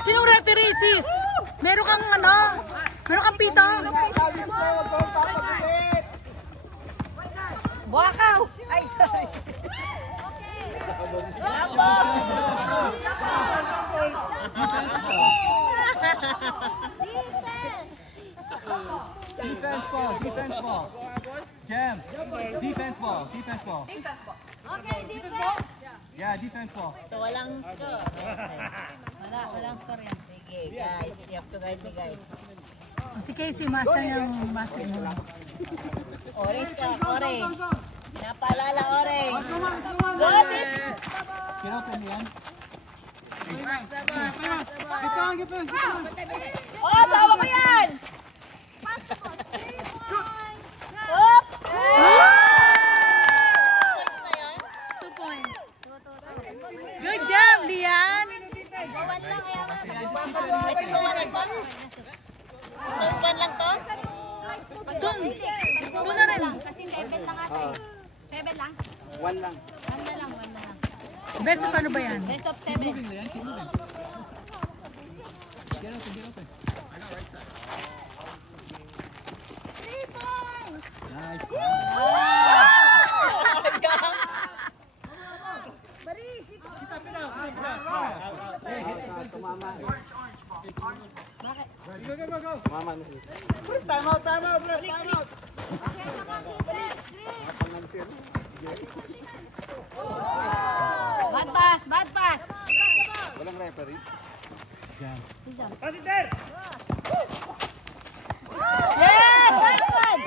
Sinong referee, sis? Meron kang ano? Meron kang pito? Buakaw! Ay, sorry. Defense ball, defense ball. Jam. Defense ball, defense ball. Okay, defense. Yeah, defense ball. So, walang score. Walang score yan. Sige, guys. You have to guide me, guys. Si Casey, master ng basketball. Orange ka, orange. Pinapaalala, orange. Go, sis! Get up in the end. Oh, sawa ko yan! Up! Points na yan? 2 points. Good job, Lian! Gawan lang, kaya may tignawan na ba? Supan lang to? Doon na rin. Kasi 7 lang ata eh. 7 lang? 1 lang. 1 na lang, 1 na lang. Best of ano ba yan? Best of 7. Get up and get up. Nice. Time out, time out, time out. Bad pass, bad pass. Walang referee. Yes, nice one.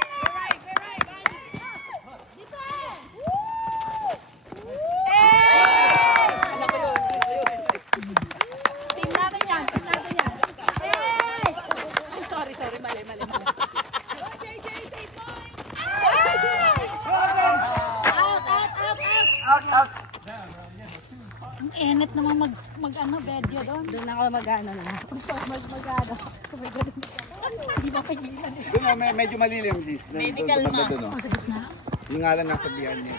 Team natin yan, team natin yan. Hey! Sorry, mali. Out. Ang init naman mag-ano, bedyo doon. Doon ako mag-ano na. Mag-ano. Hindi ba pagilan eh. Doon, medyo malilim, sis. Medical na. Doon, Sa gitna. yung ngalan nasa biyan niya.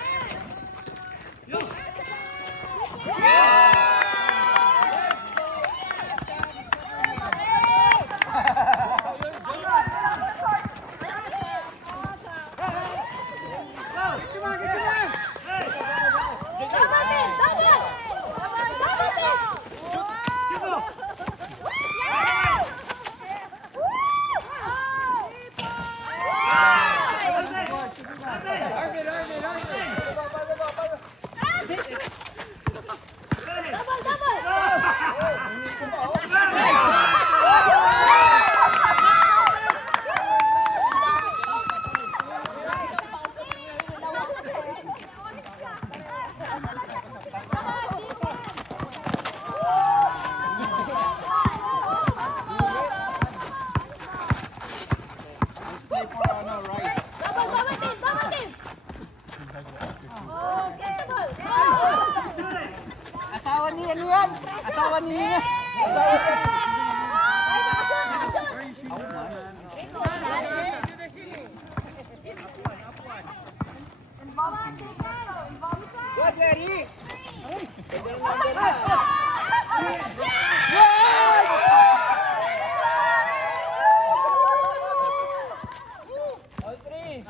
Asawa ni ano yan? Asawa ni Nina. Asawa ni Go, Jerry! All three!